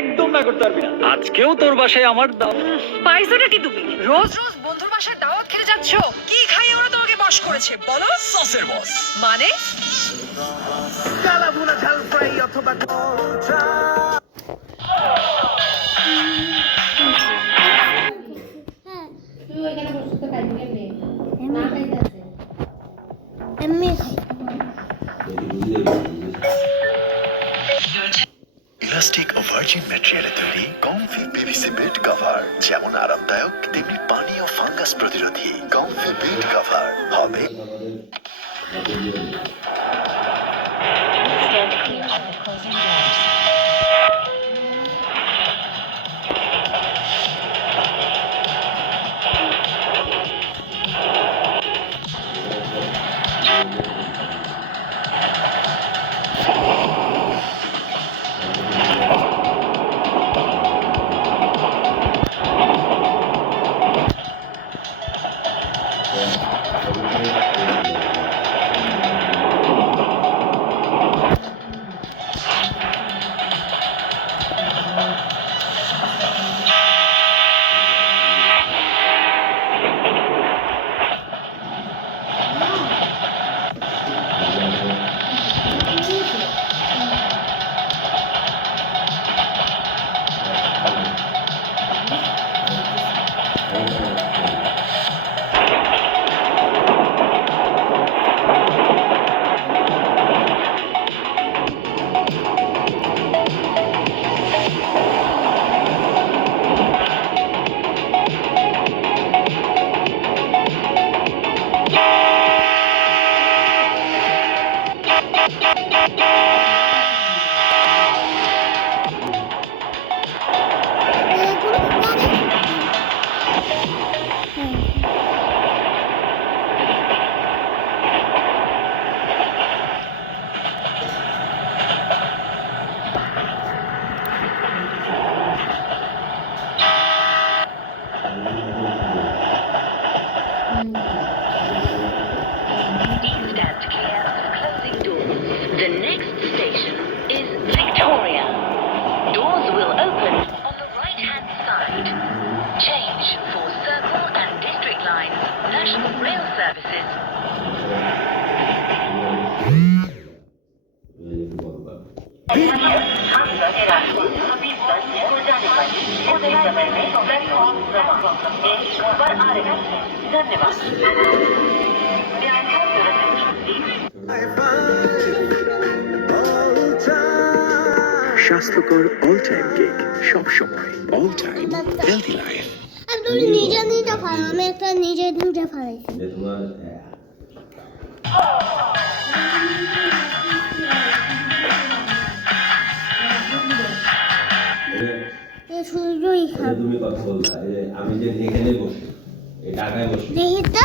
একদম না করতে পারবি না। আজকেও তোর বাসায় আমার দাও। পাইছোটা কি তুমি? রোজ রোজ বন্ধুর বাসায় দাওয়াত খেতে যাচ্ছ? কি খাইয়ে ওরা তোমাকে বশ করেছে বলো? সসের বস। মানে কালাভুনা ঝাল ফ্রাই অথবা কলচা। তুই ওইখানে বসে তো খাইবি কেমনে? না খাইতে আছে। এমনি খাই। ইলাস্টিক ও ভার্জিন ম্যাটেরিয়ালে তৈরি কমফি পিভিসি বেড কভার যেমন আরামদায়ক তেমনি পানি ও ফাঙ্গাস প্রতিরোধী। কমফি বেড কভার হবে Stand clear of closing doors. The next station is Victoria. Doors will open on the right-hand side. Change for Circle and District Lines, National Rail Services. স্বাস্থ্যকর all time cake সব সময় all time healthy life. আমি নিজে ফালাই, আমি একটা নিজে ফালাইছি। তুমি কথা বললা আমি যে এখানে বসি এই টাকায় বসি দেখি তো